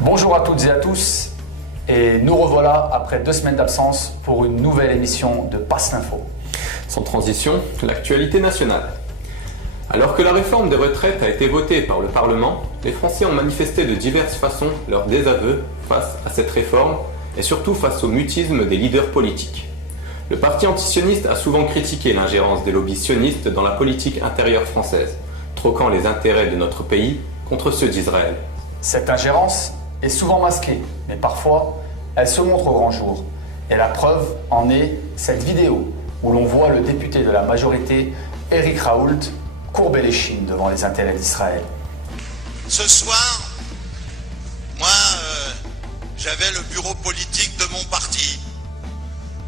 Bonjour à toutes et à tous, et nous revoilà après 2 semaines d'absence pour une nouvelle émission de Passe l'Info. Sans transition, l'actualité nationale. Alors que la réforme des retraites a été votée par le Parlement, les Français ont manifesté de diverses façons leur désaveu face à cette réforme et surtout face au mutisme des leaders politiques. Le parti antisioniste a souvent critiqué l'ingérence des lobbies sionistes dans la politique intérieure française, troquant les intérêts de notre pays contre ceux d'Israël. Cette ingérence est souvent masquée, mais parfois elle se montre au grand jour. Et la preuve en est cette vidéo où l'on voit le député de la majorité, Éric Raoult, courber l'échine devant les intérêts d'Israël. Ce soir, moi, j'avais le bureau politique de mon parti.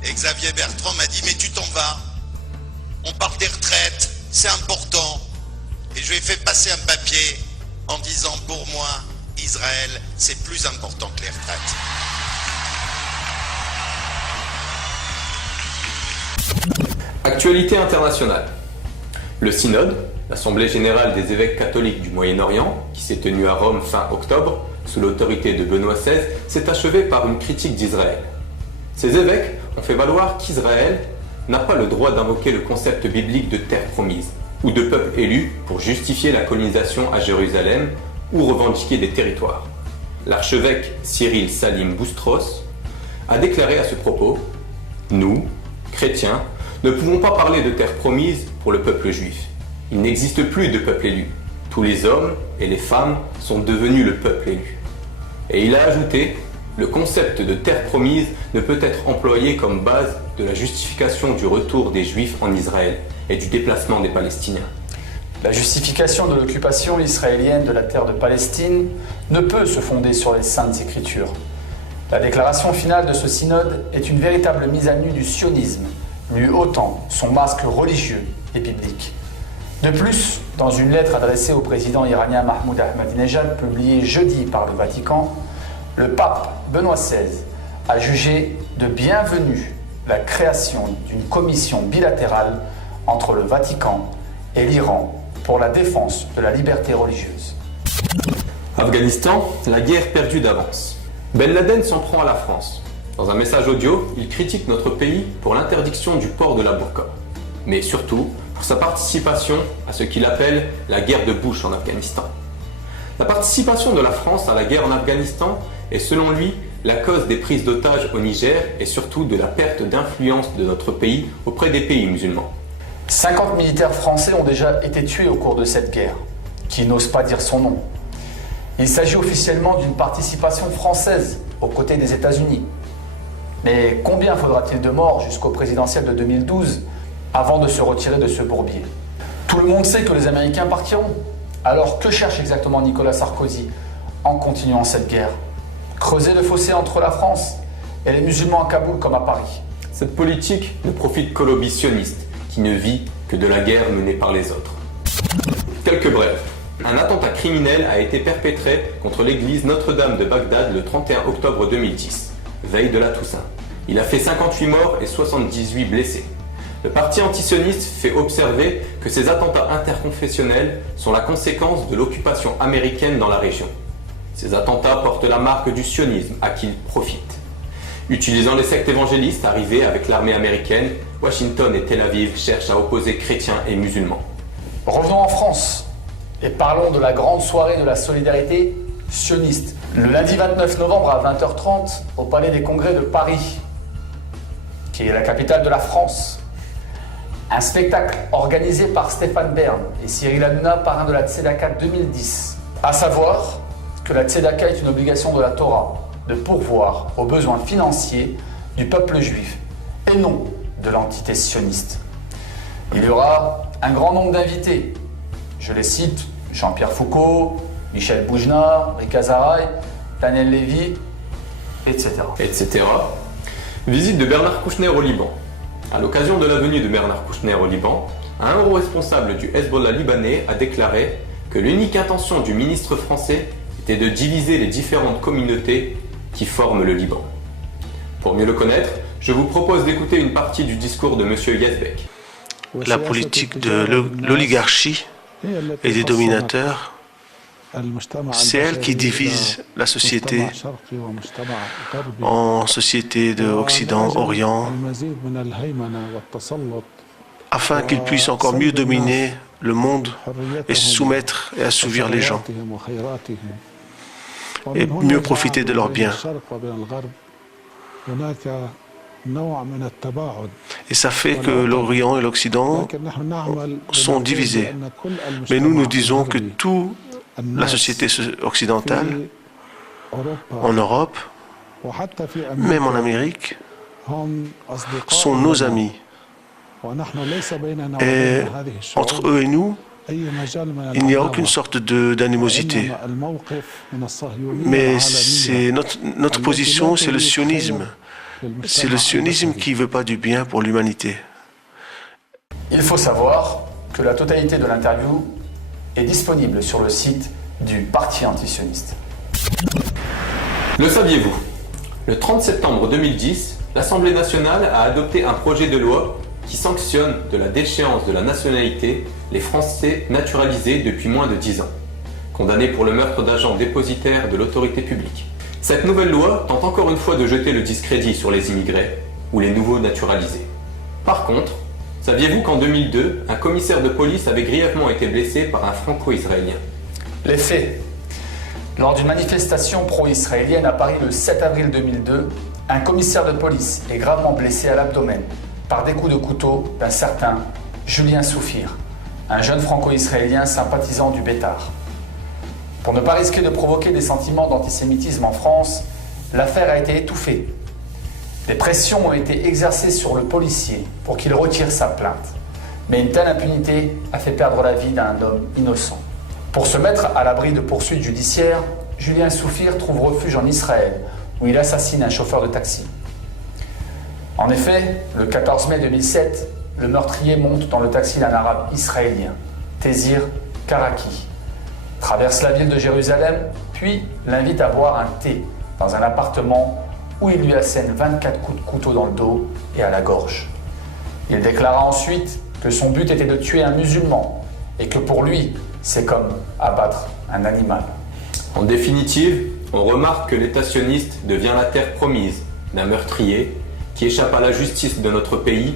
Et Xavier Bertrand m'a dit, mais tu t'en vas. On parle des retraites, c'est important. Et je lui ai fait passer un papier en disant, pour moi, Israël, c'est plus important que les retraites. Actualité internationale. Le Synode, l'Assemblée générale des évêques catholiques du Moyen-Orient, qui s'est tenue à Rome fin octobre, sous l'autorité de Benoît XVI, s'est achevé par une critique d'Israël. Ces évêques ont fait valoir qu'Israël n'a pas le droit d'invoquer le concept biblique de terre promise, ou de peuple élu pour justifier la colonisation à Jérusalem ou revendiquer des territoires. L'archevêque Cyril Salim Boustros a déclaré à ce propos « Nous, chrétiens, ne pouvons pas parler de terre promise pour le peuple juif. Il n'existe plus de peuple élu. Tous les hommes et les femmes sont devenus le peuple élu. » Et il a ajouté « Le concept de terre promise ne peut être employé comme base de la justification du retour des Juifs en Israël et du déplacement des Palestiniens. » La justification de l'occupation israélienne de la terre de Palestine ne peut se fonder sur les Saintes Écritures. La déclaration finale de ce synode est une véritable mise à nu du sionisme, nu ôtant son masque religieux et biblique. De plus, dans une lettre adressée au président iranien Mahmoud Ahmadinejad, publiée jeudi par le Vatican, le pape Benoît XVI a jugé de bienvenue la création d'une commission bilatérale entre le Vatican et l'Iran pour la défense de la liberté religieuse. Afghanistan, la guerre perdue d'avance. Ben Laden s'en prend à la France. Dans un message audio, il critique notre pays pour l'interdiction du port de la burqa, mais surtout pour sa participation à ce qu'il appelle la guerre de Bush en Afghanistan. La participation de la France à la guerre en Afghanistan est selon lui la cause des prises d'otages au Niger et surtout de la perte d'influence de notre pays auprès des pays musulmans. 50 militaires français ont déjà été tués au cours de cette guerre, qui n'ose pas dire son nom. Il s'agit officiellement d'une participation française aux côtés des États-Unis. Mais combien faudra-t-il de morts jusqu'au présidentiel de 2012 avant de se retirer de ce bourbier? Tout le monde sait que les Américains partiront. Alors que cherche exactement Nicolas Sarkozy en continuant cette guerre? Creuser le fossé entre la France et les musulmans à Kaboul comme à Paris. Cette politique ne profite qu'au lobby sioniste, qui ne vit que de la guerre menée par les autres. Quelques brèves. Un attentat criminel a été perpétré contre l'église Notre-Dame de Bagdad le 31 octobre 2010, veille de la Toussaint. Il a fait 58 morts et 78 blessés. Le parti antisioniste fait observer que ces attentats interconfessionnels sont la conséquence de l'occupation américaine dans la région. Ces attentats portent la marque du sionisme à qui ils profitent. Utilisant les sectes évangélistes arrivées avec l'armée américaine, Washington et Tel Aviv cherchent à opposer chrétiens et musulmans. Revenons en France et parlons de la grande soirée de la solidarité sioniste. Le lundi 29 novembre à 20h30 au Palais des Congrès de Paris, qui est la capitale de la France. Un spectacle organisé par Stéphane Bern et Cyril Hanouna, parrain de la Tzedaka 2010. À savoir que la Tzedaka est une obligation de la Torah de pourvoir aux besoins financiers du peuple juif et non de l'entité sioniste. Il y aura un grand nombre d'invités. Je les cite: Jean-Pierre Foucault, Michel Boujna, Rika Zaraï, Daniel Lévy, etc. Visite de Bernard Kouchner au Liban. À l'occasion de la venue de Bernard Kouchner au Liban, un haut responsable du Hezbollah libanais a déclaré que l'unique intention du ministre français était de diviser les différentes communautés qui forment le Liban. Pour mieux le connaître, je vous propose d'écouter une partie du discours de M. Yazbek. La politique de l'oligarchie et des dominateurs C'est elle qui divise la société en société d'Occident-Orient afin qu'ils puissent encore mieux dominer le monde et soumettre et assouvir les gens et mieux profiter de leurs biens. Et ça fait que l'Orient et l'Occident sont divisés. Mais nous disons que toute la société occidentale, en Europe, même en Amérique, sont nos amis. Et entre eux et nous, il n'y a aucune sorte d'animosité. Mais notre position, c'est le sionisme. C'est le sionisme qui ne veut pas du bien pour l'humanité. Il faut savoir que la totalité de l'interview est disponible sur le site du Parti antisioniste. Le saviez-vous? Le 30 septembre 2010, l'Assemblée nationale a adopté un projet de loi qui sanctionne de la déchéance de la nationalité les Français naturalisés depuis moins de 10 ans, condamnés pour le meurtre d'agents dépositaires de l'autorité publique. Cette nouvelle loi tente encore une fois de jeter le discrédit sur les immigrés ou les nouveaux naturalisés. Par contre, saviez-vous qu'en 2002, un commissaire de police avait grièvement été blessé par un franco-israélien? Les faits. Lors d'une manifestation pro-israélienne à Paris le 7 avril 2002, un commissaire de police est gravement blessé à l'abdomen par des coups de couteau d'un certain Julien Soufir, un jeune franco-israélien sympathisant du Bétard. Pour ne pas risquer de provoquer des sentiments d'antisémitisme en France, l'affaire a été étouffée. Des pressions ont été exercées sur le policier pour qu'il retire sa plainte. Mais une telle impunité a fait perdre la vie d'un homme innocent. Pour se mettre à l'abri de poursuites judiciaires, Julien Soufir trouve refuge en Israël, où il assassine un chauffeur de taxi. En effet, le 14 mai 2007, le meurtrier monte dans le taxi d'un arabe israélien, Tezir Karaki, traverse la ville de Jérusalem, puis l'invite à boire un thé dans un appartement où il lui assène 24 coups de couteau dans le dos et à la gorge. Il déclara ensuite que son but était de tuer un musulman et que pour lui, c'est comme abattre un animal. En définitive, on remarque que l'État sioniste devient la terre promise d'un meurtrier qui échappe à la justice de notre pays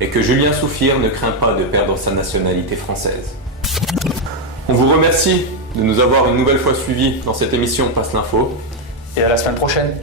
et que Julien Soufir ne craint pas de perdre sa nationalité française. On vous remercie de nous avoir une nouvelle fois suivis dans cette émission Passe l'info. Et à la semaine prochaine.